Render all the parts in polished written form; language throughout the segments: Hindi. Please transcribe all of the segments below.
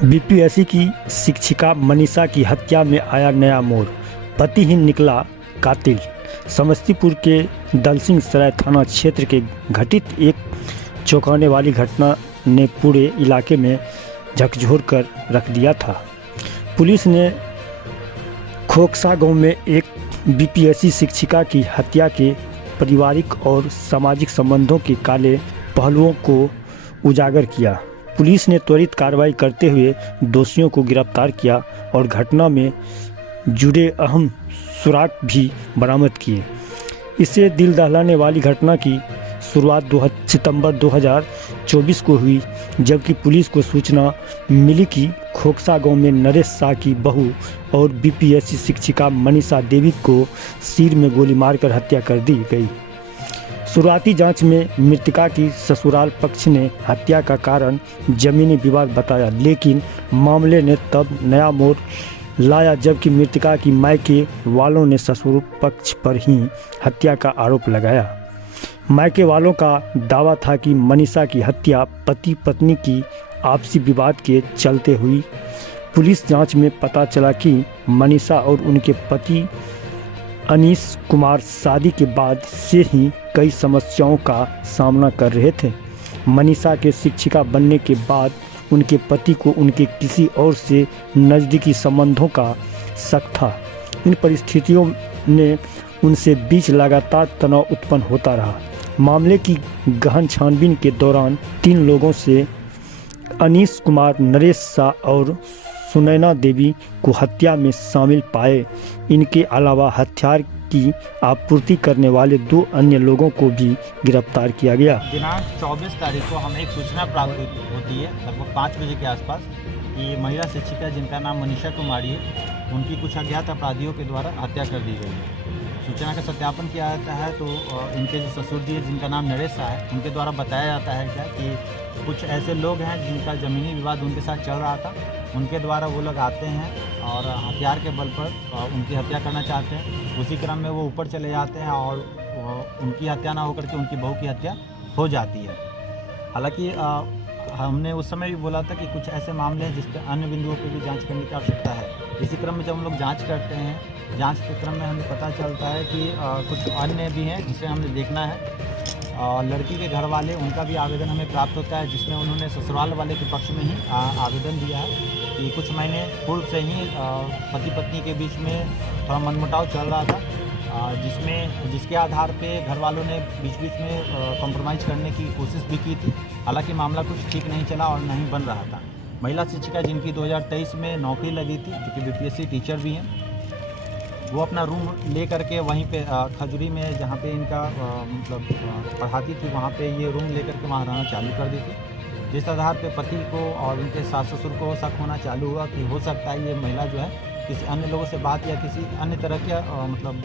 बीपीएससी की शिक्षिका मनीषा की हत्या में आया नया मोड़, पति ही निकला कातिल। समस्तीपुर के दलसिंह सराय थाना क्षेत्र के घटित एक चौंकाने वाली घटना ने पूरे इलाके में झकझोर कर रख दिया था। पुलिस ने खोकसा गांव में एक बीपीएससी शिक्षिका की हत्या के पारिवारिक और सामाजिक संबंधों के काले पहलुओं को उजागर किया। पुलिस ने त्वरित कार्रवाई करते हुए दोषियों को गिरफ्तार किया और घटना में जुड़े अहम सुराग भी बरामद किए। इससे दिल दहलाने वाली घटना की शुरुआत सितंबर 2024 को हुई, जबकि पुलिस को सूचना मिली कि खोकसा गांव में नरेश शाह की बहू और बीपीएससी शिक्षिका मनीषा देवी को सिर में गोली मारकर हत्या कर दी गई। शुरुआती जांच में मृतका की ससुराल पक्ष ने हत्या का कारण जमीनी विवाद बताया, लेकिन मामले ने तब नया मोड़ लाया जबकि मृतका की मायके वालों ने ससुर पक्ष पर ही हत्या का आरोप लगाया। मायके वालों का दावा था कि मनीषा की हत्या पति पत्नी की आपसी विवाद के चलते हुई। पुलिस जांच में पता चला कि मनीषा और उनके पति अनीश कुमार शादी के बाद से ही कई समस्याओं का सामना कर रहे थे। मनीषा के शिक्षिका बनने के बाद उनके पति को उनके किसी और से नज़दीकी संबंधों का शक था। इन परिस्थितियों ने उनसे बीच लगातार तनाव उत्पन्न होता रहा। मामले की गहन छानबीन के दौरान 3 लोगों से अनीश कुमार, नरेश शाह और सुनैना देवी को हत्या में शामिल पाए। इनके अलावा हथियार की आपूर्ति करने वाले 2 अन्य लोगों को भी गिरफ्तार किया गया। दिनांक 24 तारीख को हमें एक सूचना प्राप्त होती है लगभग 5 बजे के आसपास कि महिला शिक्षिका जिनका नाम मनीषा कुमारी है, उनकी कुछ अज्ञात अपराधियों के द्वारा हत्या कर दी गई है। सूचना का सत्यापन किया जाता है तो इनके जो ससुर जी है जिनका नाम नरेश शाह है, उनके द्वारा बताया जाता है क्या कि कुछ ऐसे लोग हैं जिनका ज़मीनी विवाद उनके साथ चल रहा था। उनके द्वारा वो लोग आते हैं और हथियार के बल पर उनकी हत्या करना चाहते हैं। उसी क्रम में वो ऊपर चले जाते हैं और उनकी हत्या ना होकर के उनकी बहू की हत्या हो जाती है। हालांकि हमने उस समय भी बोला था कि कुछ ऐसे मामले हैं जिस पर अन्य बिंदुओं पर भी जांच करने की आवश्यकता है। इसी क्रम में जब हम लोग जांच करते हैं, जांच के क्रम में हमें पता चलता है कि कुछ अन्य भी हैं जिसे हमें देखना है। लड़की के घर वाले, उनका भी आवेदन हमें प्राप्त होता है जिसमें उन्होंने ससुराल वाले के पक्ष में ही आवेदन दिया है कि कुछ महीने पूर्व से ही पति पत्नी के बीच में थोड़ा मनमुटाव चल रहा था, जिसके आधार पे घर वालों ने बीच बीच में कॉम्प्रोमाइज़ करने की कोशिश भी की थी। हालांकि मामला कुछ ठीक नहीं चला और नहीं बन रहा था। महिला शिक्षिका जिनकी 2023 में नौकरी लगी थी, जो कि बीपीएससी टीचर भी हैं, वो अपना रूम ले करके वहीं पे खजूरी में जहाँ पे इनका मतलब पढ़ाती थी, वहाँ पे ये रूम ले करके वहाँ रहना चालू कर दी थी। जिस आधार पे पति को और उनके सास ससुर को शक होना चालू हुआ कि हो सकता है ये महिला जो है किसी अन्य लोगों से बात या किसी अन्य तरह के मतलब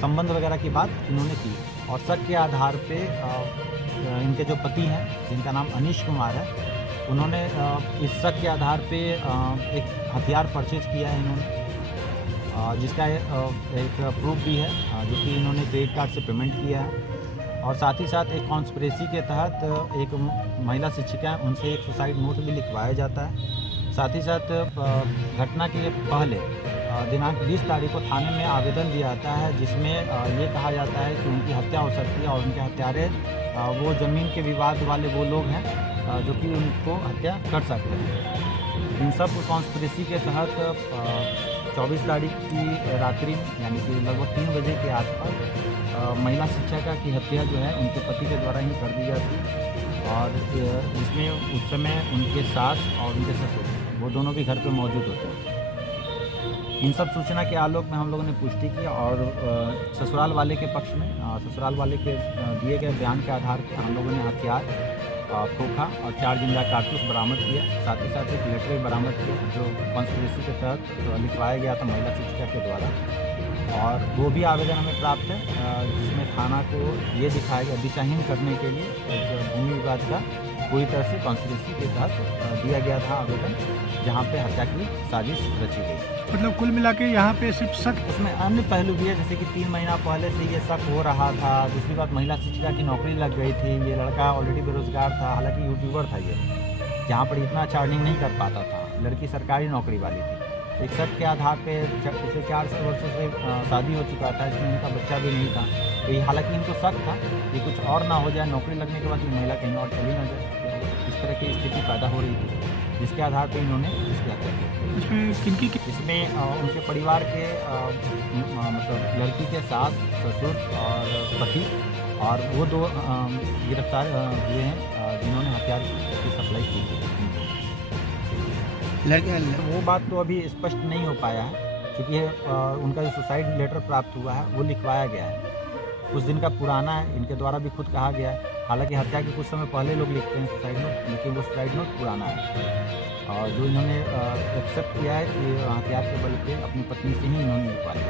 संबंध वगैरह की बात इन्होंने की। और शक के आधार पे इनके जो पति हैं जिनका नाम अनीश कुमार है, उन्होंने इस शक के आधार पे एक हथियार परचेज किया है इन्होंने, जिसका एक प्रूफ भी है जो कि इन्होंने क्रेडिट कार्ड से पेमेंट किया है। और साथ ही साथ एक कॉन्स्पिरेसी के तहत एक महिला शिक्षिका है, उनसे एक सुसाइड नोट भी लिखवाया जाता है। साथ ही साथ घटना के पहले दिनांक 20 तारीख को थाने में आवेदन दिया जाता है जिसमें ये कहा जाता है कि उनकी हत्या हो सकती है और उनके हत्यारे वो ज़मीन के विवाद वाले वो लोग हैं जो कि उनको हत्या कर सकते हैं। इन सब कॉन्स्पिरेसी के तहत 24 तारीख की रात्रि यानी कि लगभग 3 बजे के आसपास महिला शिक्षिका की हत्या जो है उनके पति के द्वारा ही कर दी जाती और जिसमें उस समय उनके सास और उनके ससुर वो दोनों भी घर पे मौजूद होते हैं। इन सब सूचना के आलोक में हम लोगों ने पुष्टि की और ससुराल वाले के पक्ष में ससुराल वाले के दिए गए बयान के आधार पर हम लोगों ने हथियार, खोखा और 4 जिंदा कारतूस बरामद किया। साथ ही साथ एक लेटर भी बरामद किया जो कॉन्स्पिरेसी के तहत लिखवाया गया था महिला शिक्षिका के द्वारा, और वो भी आवेदन हमें प्राप्त है जिसमें थाना को ये दिखाया गया दिशाहीन करने के लिए एक भूमि विवाद का पूरी तरह से कॉन्स्पिरेसी के तहत दिया गया था आवेदन, जहाँ पे हत्या की साजिश रची गई। मतलब कुल मिला के यहाँ पे सिर्फ शक, उसमें अन्य पहलू भी है जैसे कि 3 महीना पहले से ये शक हो रहा था। दूसरी बात, महिला शिक्षिका की नौकरी लग गई थी, ये लड़का ऑलरेडी बेरोजगार था, हालांकि यूट्यूबर था ये, जहाँ पर इतना अच्छा अर्निंग नहीं कर पाता था। लड़की सरकारी नौकरी वाली थी। एक शक के आधार पे पिछले 4 वर्षों से शादी हो चुका था, इसमें इनका बच्चा भी नहीं था। तो ये हालांकि इनको शक था कि कुछ और ना हो जाए, नौकरी लगने के बाद ये महिला कहीं और चली ना जाए, इस तरह की स्थिति पैदा हो रही थी, जिसके आधार पर इन्होंने इसकी हत्या की। इसमें किनकी इसमें उनके परिवार के मतलब लड़की के सास, ससुर और पति और वो 2 गिरफ्तार हुए हैं जिन्होंने हथियार की सप्लाई की थी। तो वो बात तो अभी स्पष्ट नहीं हो पाया है, क्योंकि उनका जो सुसाइड लेटर प्राप्त हुआ है वो लिखवाया गया है, कुछ दिन का पुराना है, इनके द्वारा भी खुद कहा गया है। हालांकि हत्या के कुछ समय पहले लोग लिखते हैं सुसाइड नोट, लेकिन वो सुसाइड नोट पुराना है और जो इन्होंने एक्सेप्ट किया है कि हथियार के बल पे अपनी पत्नी से ही इन्होंने लिखवाया।